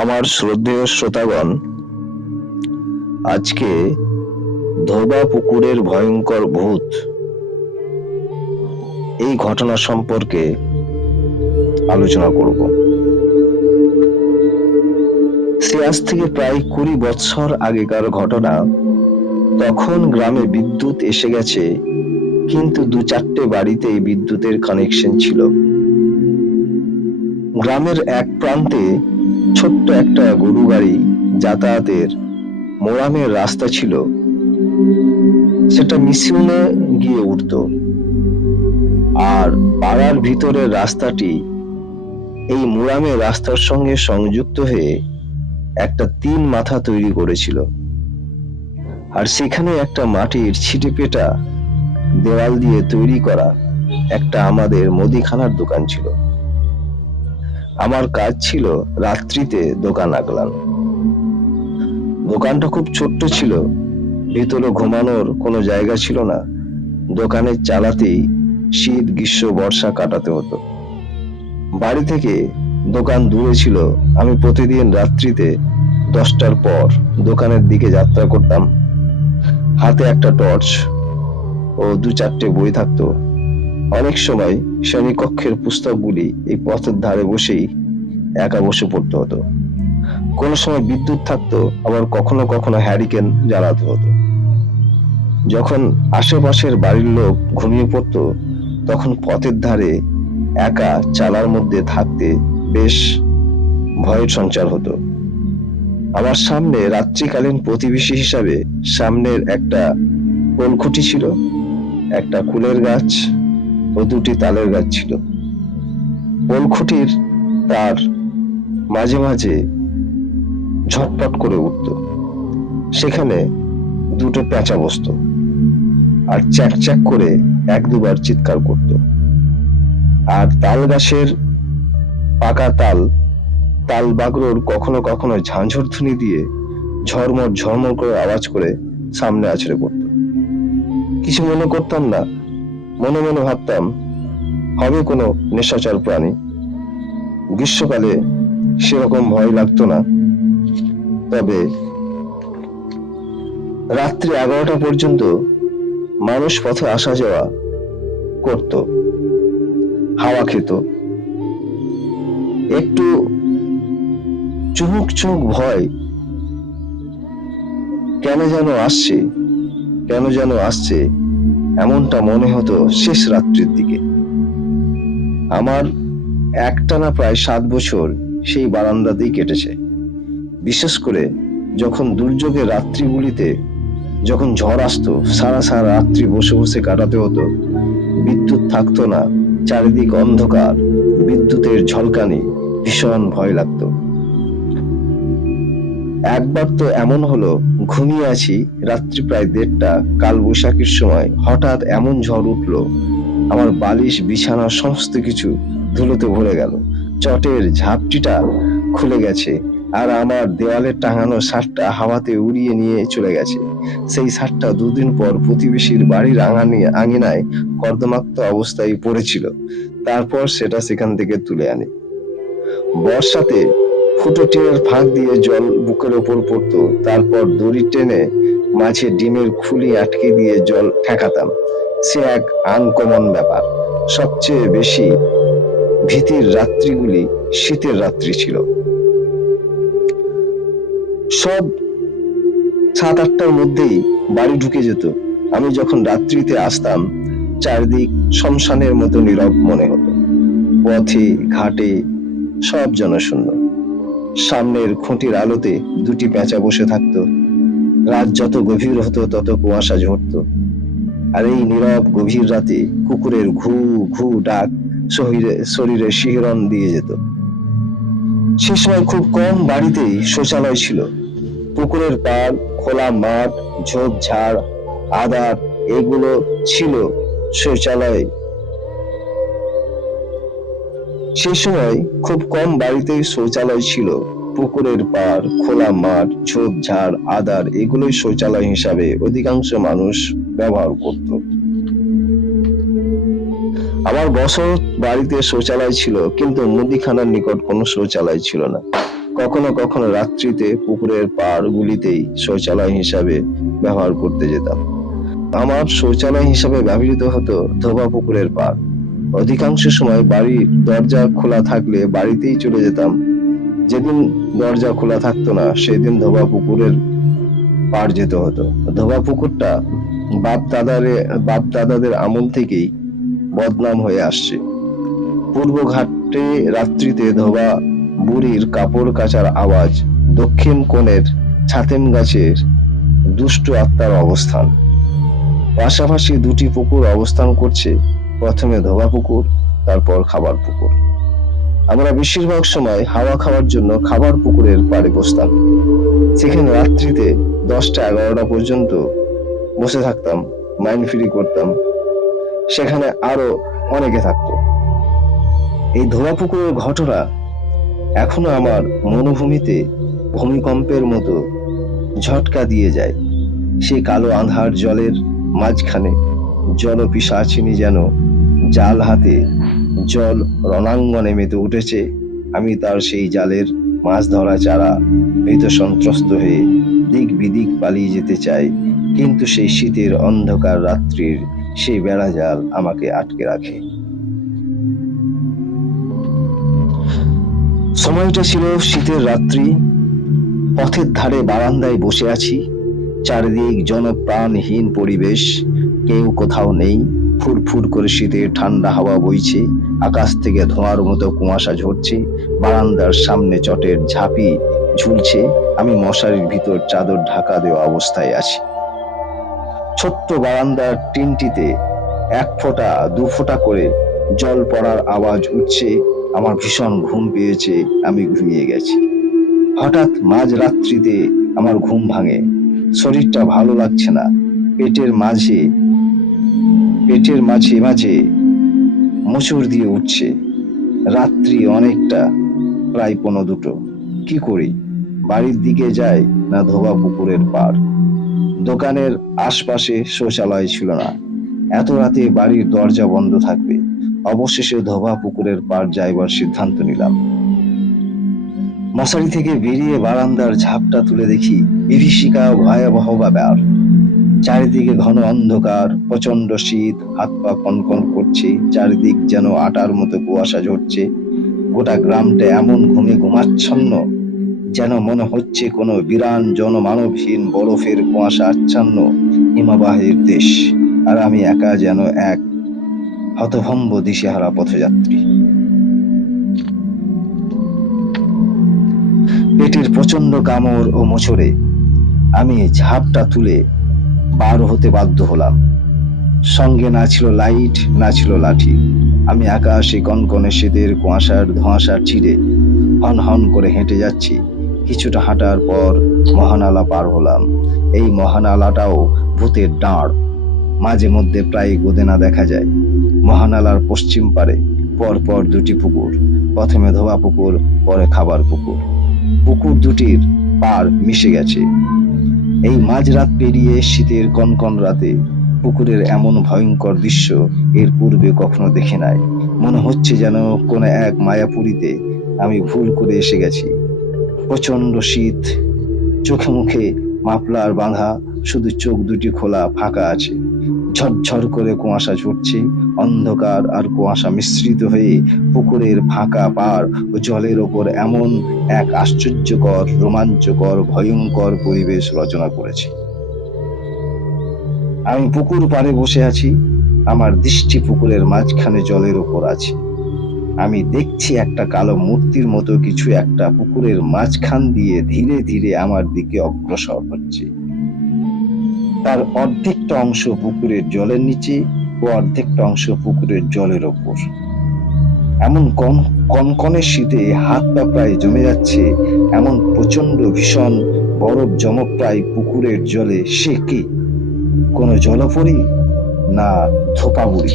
আমার শ্রদ্ধেয় শ্রোতাগণ, আজকে ধোবা পুকুরের ভয়ঙ্কর ভূত এই ঘটনা সম্পর্কে আলোচনা করব। সে আজ থেকে প্রায় কুড়ি বছর আগেকার ঘটনা। তখন গ্রামে বিদ্যুৎ এসে গেছে, কিন্তু দু চারটে বাড়িতেই বিদ্যুতের কানেকশন ছিল। গ্রামের এক প্রান্তে ছোট্ট একটা গরু গাড়ি যাতায়াতের মোরামের রাস্তা ছিল। সেটা মিশিউনে গিয়ে উঠত। আর পাড়ার ভিতরের রাস্তাটি এই মোরামের রাস্তার সঙ্গে সংযুক্ত হয়ে একটা তিন মাথা তৈরি করেছিল। আর সেখানে একটা মাটির ছিটে পেটা দেওয়াল দিয়ে তৈরি করা একটা আমাদের মুদিখানার দোকান ছিল। আমার কাজ ছিল রাত্রিতে দোকান আগলান দোকানটা খুব ছোট্ট ছিল, ভিতরে ঘুমানোর কোনো জায়গা ছিল না। দোকানে চালাতেই শীত, গ্রীষ্ম, বর্ষা কাটাতে হতো। বাড়ি থেকে দোকান দূরে ছিল, আমি প্রতিদিন রাত্রিতে দশটার পর দোকানের দিকে যাত্রা করতাম। হাতে একটা টর্চ ও দু চারটে বই থাকতো। অনেক সময় শ্রেণীকক্ষের পুস্তকগুলি এই পথের ধারে বসেই একা বসে পড়তে হতো। কোনো সময় বিদ্যুৎ থাকতো, আবার কখনো কখনো হ্যারিকেন জ্বালাতে হতো। যখন আশেপাশের বাড়ির লোক ঘুমিয়ে পড়তো, তখন পথের ধারে একা চালার মধ্যে থাকতে বেশ ভয়ের সঞ্চার হতো। আমার সামনে রাত্রিকালীন প্রতিবেশী হিসাবে সামনের একটা পোলখুটি ছিল, একটা কুলের গাছ ও দুটি তালের গাছ ছিল। পোলখুটির তার মাঝে মাঝে ঝটপট করে উঠত। সেখানে দুটো পেঁচা বসত আর চ্যাক চ্যাক করে এক দুবার চিৎকার করত। আর তাল গাছের পাকা তাল তাল বাগরোর কখনো কখনো ঝাঁঝর ধ্বনি দিয়ে ঝরমর ঝরমর করে আওয়াজ করে সামনে আছড়ে পড়ত। কিছু মনে করতাম না মনে মনে ভাবতাম, হবে কোনো নেশাচর প্রাণী। গ্রীষ্মকালে সেরকম ভয় লাগতো না। তবে রাত্রি এগারোটা পর্যন্ত মানুষ পথে আসা যাওয়া করত, হাওয়া খেত। একটু চুমুক চুমুক ভয় কেন যেন আসছে, কেন যেন আসছে এমনটা মনে হতো শেষ রাত্রির দিকে। আমার একটানা প্রায় সাত বছর সেই বারান্দাতেই কেটেছে। বিশেষ করে যখন দুর্যোগের রাত্রিগুলিতে, যখন ঝড় আসতো, সারা সারা রাত্রি বসে বসে কাটাতে হতো, বিদ্যুৎ থাকতো না, চারিদিক অন্ধকার, বিদ্যুতের ঝলকানি, ভীষণ ভয় লাগতো। একবার তো এমন হলো ঘুমিয়ে আছি রাত্রি প্রায় দেড়টা কাল বৈশাখীর সময়। হঠাৎ এমন ঝড় উঠল, আমার বালিশ, বিছানা, সমস্ত কিছু ধুলোতে ভরে গেল। চটের ঝাপটিটা খুলে গেছে আর আমার দেওয়ালে টাঙানো শার্টটা হাওয়াতে উড়িয়ে নিয়ে চলে গেছে। সেই শার্টটা দুদিন পর প্রতিবেশীর বাড়ির আঙানি আঙিনায় কর্দমাক্ত অবস্থায় পড়েছিল। তারপর সেটা সেখান থেকে তুলে আনি। বর্ষাতে ফুটো টিনের ফাঁক দিয়ে জল বুকের ওপর পড়তো। তারপর দড়ি টেনে মাঝে ডিমের খুলি আটকে দিয়ে জল ঠেকাতাম। সে এক আনকমন ব্যাপার। সবচেয়ে বেশি ভীতির রাত্রিগুলি শীতের রাত্রি ছিল। সব সাত আটটার মধ্যেই বাড়ি ঢুকে যেত। আমি যখন রাত্রিতে আসতাম, চারদিক শ্মশানের মতো নীরব মনে হতো। পথে, ঘাটে সব জনশূন্য। সামনের খুঁটির আলোতে দুটি পেঁচা বসে থাকতো। রাত যত গভীর হতো, তত কুয়াশা ঝরতো। আর এই নীরব গভীর রাতে কুকুরের ঘু ঘু ডাক শরীরে শরীরে শিহরণ দিয়ে যেত। সে সময় খুব কম বাড়িতেই শৌচালয় ছিল। পুকুরের পাড়, খোলা মাঠ ঝোপ ঝাড় আদার, এগুলো ছিল শৌচালয়। সে সময় খুব কম বাড়িতেই শৌচালয় ছিল। পুকুরের পাড়, খোলা মাঠ, ঝোপ, ঝাড়, আদার এগুলোই শৌচালয় হিসাবে অধিকাংশ মানুষ ব্যবহার করত। আমার বসত বাড়িতে শৌচালয় ছিল, কিন্তু মুদিখানার নিকট কোনো শৌচালয় ছিল না। কখনো কখনো রাত্রিতে পুকুরের পাড়গুলিতেই শৌচালয় হিসাবে ব্যবহার করতে যেতাম। আমার শৌচালয় হিসাবে ব্যবহৃত হতো ধোবা পুকুরের পাড়। অধিকাংশ সময় বাড়ির দরজা খোলা থাকলে বাড়িতেই চলে যেতাম। যেদিন দরজা খোলা থাকতো না, সেদিন ধোবা পুকুরের পার যেতে হতো। ধোবা পুকুরটা বাপ দাদারে, বাপ দাদাদের আমল থেকেই বদনাম হয়ে আসছে। পূর্ব ঘাটে রাত্রিতে ধোবা বুড়ির কাপড় কাচার আওয়াজ, দক্ষিণ কোণের ছাতেম গাছের দুষ্ট আত্মার অবস্থান। পাশাপাশি দুটি পুকুর অবস্থান করছে প্রথমে ধোবা পুকুর, তারপর খাবার পুকুর। আমরা বেশিরভাগ সময় হাওয়া খাওয়ার জন্য খাবার পুকুরের পাড়ে বসতাম। সেখানে রাত্রিতে দশটা এগারোটা পর্যন্ত বসে থাকতাম মাইন্ড ফ্রি করতাম। সেখানে আরও অনেকে থাকতো। এই ধোয়া পুকুরের ঘটনা এখনও আমার মনোভূমিতে ভূমিকম্পের মতো ঝটকা দিয়ে যায়। সেই কালো আন্ধার জলের মাঝখানে জলপিসাচিনী যেন জাল হাতে জল রণাঙ্গনে মেতে উঠেছে। আমি তার সেই জালের মাছ ধরা চারা ভীত সন্ত্রস্ত হয়ে দিক বিদিক পালিয়ে যেতে চাই। কিন্তু সেই শীতের অন্ধকার রাত্রির সেই বেড়া জাল আমাকে আটকে রাখে। সময়টা ছিল শীতের রাত্রি। পথের ধারে বারান্দায় বসে আছি। চারিদিক জনপ্রাণহীন পরিবেশ। কেউ কোথাও নেই। ফুরফুর করে শীতের ঠান্ডা হাওয়া বইছে, আকাশ থেকে ধোঁয়ার মতো কুয়াশা ঝরছে, বারান্দার সামনে চটের ঝাঁপি ঝুলছে, আমি মশারির ভিতর চাদর ঢাকা দেওয়া অবস্থায় আছি। ছোট্ট বারান্দার টিনটিতে এক ফোঁটা, দু ফোঁটা করে জল পড়ার আওয়াজ উঠছে, আমার ভীষণ ঘুম পেয়েছে, আমি ঘুমিয়ে গেছি। হঠাৎ মাঝ রাত্রিতে আমার ঘুম ভাঙে, শরীরটা ভালো লাগছে না, পেটের মাঝে পেটের মাঝে মাঝে মোচড় দিয়ে উঠছে। রাত্রি অনেকটা, প্রায় পনেরো দুটো। কি করি? বাড়ির দিকে যায় না ধোবা পুকুরের পার দোকানের আশপাশে শৌচালয় ছিল না। এত রাতে বাড়ির দরজা বন্ধ থাকবে। অবশেষে ধোবা পুকুরের পার যাইবার সিদ্ধান্ত নিলাম। মশারি থেকে বেরিয়ে বারান্দার ঝাপটা তুলে দেখি বিভীষিকা ভয়াবহ ব্যাপার। চারিদিকে ঘন অন্ধকার প্রচণ্ড শীত, হাত পা কনকন করছে, চারিদিক যেন আটার মতো কুয়াশা ঝরছে। গোটা গ্রামটা এমন ঘুমে ঘুমাচ্ছন্ন, যেন মনে হচ্ছে কোনো বিরান জনমানবহীন বরফের কুয়াশা আচ্ছন্ন, হিমাবাহের দেশ। আর আমি একা যেন এক হতভম্ব দিশেহারা পথযাত্রী। পেটের প্রচণ্ড কামড় ও মোচড়ে, আমি ঝাপটা তুলে বার হতে বাধ্য হলাম। সঙ্গে না ছিল লাইট, না ছিল লাঠি। আমি আকাশে কনকনে শীতের কুয়াশার ধোঁয়াশার ছিঁড়ে হন হন করে হেঁটে যাচ্ছি। কিছুটা হাঁটার পর মহানালা পার হলাম। এই মহানালাটাও ভূতের ডাঁড়। মাঝে মধ্যে প্রায় গোদেনা দেখা যায়। মহানালার পশ্চিম পারে পর পর দুটি পুকুর। প্রথমে ধোয়া পুকুর, পরে খাবার পুকুর। পুকুর দুটির পার মিশে গেছে। এই মাঝরাত পেরিয়ে শীতের কনকন রাতে পুকুরের এমন ভয়ঙ্কর দৃশ্য এর পূর্বে কখনো দেখে নাই। মনে হচ্ছে যেন কোনো এক মায়াপুরীতে আমি ভুল করে এসে গেছি। প্রচণ্ড শীত, চোখে মুখে মাফলার বাঁধা, শুধু চোখ দুটি খোলা, ফাঁকা আছে। ঝরঝর করে কুয়াশা ছুটছে অন্ধকার আর কুয়াশা মিশ্রিত হয়ে পুকুরের ফাঁকা পার ও জলের ওপর এমন এক আশ্চর্যকর, রোমাঞ্চকর, ভয়ঙ্কর পরিবেশ রচনা করেছে। আমি পুকুর পাড়ে বসে আছি, আমার দৃষ্টি পুকুরের মাঝখানে জলের ওপর আছে। আমি দেখছি একটা কালো মূর্তির মতো কিছু একটা পুকুরের মাঝখান দিয়ে ধীরে ধীরে আমার দিকে অগ্রসর হচ্ছে। তার অর্ধেকটা অংশ পুকুরের জলের নিচে ও অর্ধেকটা অংশ পুকুরের জলের ওপর। এমন কন কনকনে শীতে হাত পা প্রায় জমে যাচ্ছে, এমন প্রচণ্ড ভীষণ বরফ জমপ্রায় পুকুরের জলে। সে কি? কোনো জলপরি? না থোপা বুড়ি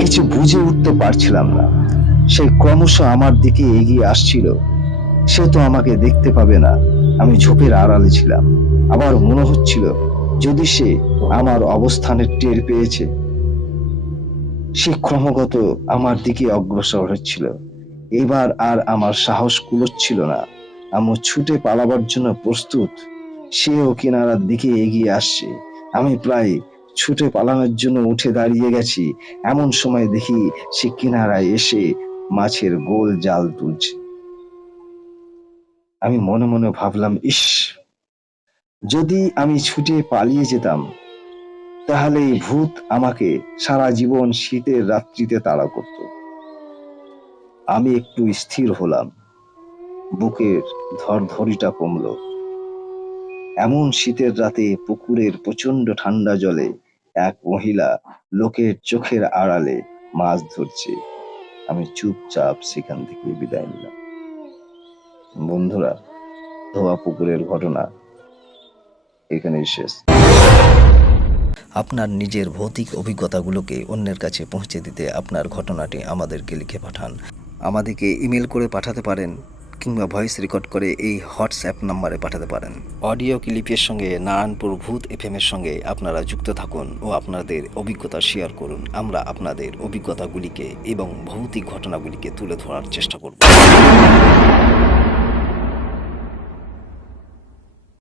কিছু বুঝে উঠতে পারছিলাম না। সে ক্রমশ আমার দিকে এগিয়ে আসছিল। সে তো আমাকে দেখতে পাবে না। আমি ঝোপের আড়ালে ছিলাম। আবার মনে হচ্ছিল, যদি সে আমার অবস্থানের টের পেয়েছে। সে ক্রমাগত আমার দিকে অগ্রসর হচ্ছিল। এবার আর আমার সাহস কুলোচ্ছিল না। আমি ছুটে পালাবার জন্য প্রস্তুত। সেও কিনারার দিকে এগিয়ে আসছে। আমি প্রায় ছুটে পালানোর জন্য উঠে দাঁড়িয়ে গেছি। এমন সময় দেখি সে কিনারায় এসে মাছের গোল জাল তুলছে। আমি মনে মনে ভাবলাম, ইস, যদি আমি ছুটে পালিয়ে যেতাম তাহলে এই ভূত আমাকে সারা জীবন শীতের রাত্রিতে তাড়া করত। আমি একটু স্থির হলাম। বুকের ধরধরিটা কমলো। এমন শীতের রাতে পুকুরের প্রচণ্ড ঠান্ডা জলে এক মহিলা লোকের চোখের আড়ালে মাছ ধরছে। আমি চুপচাপ সেখান থেকে বিদায় নিলাম। বন্ধুরা, ধোয়া পুকুরের ঘটনা এখানেই শেষ। আপনার নিজের ভৌতিক অভিজ্ঞতাগুলোকে অন্যের কাছে পৌঁছে দিতে আপনার ঘটনাটি আমাদেরকে লিখে পাঠান। আমাদেরকে ইমেল করে পাঠাতে পারেন কিংবা ভয়েস রেকর্ড করে এই হোয়াটসঅ্যাপ নাম্বারে পাঠাতে পারেন। অডিও ক্লিপের সঙ্গে নারায়ণপুর ভূত এফ এর সঙ্গে আপনারা যুক্ত থাকুন ও আপনাদের অভিজ্ঞতা শেয়ার করুন। আমরা আপনাদের অভিজ্ঞতাগুলিকে এবং ভৌতিক ঘটনাগুলিকে তুলে ধরার চেষ্টা করব।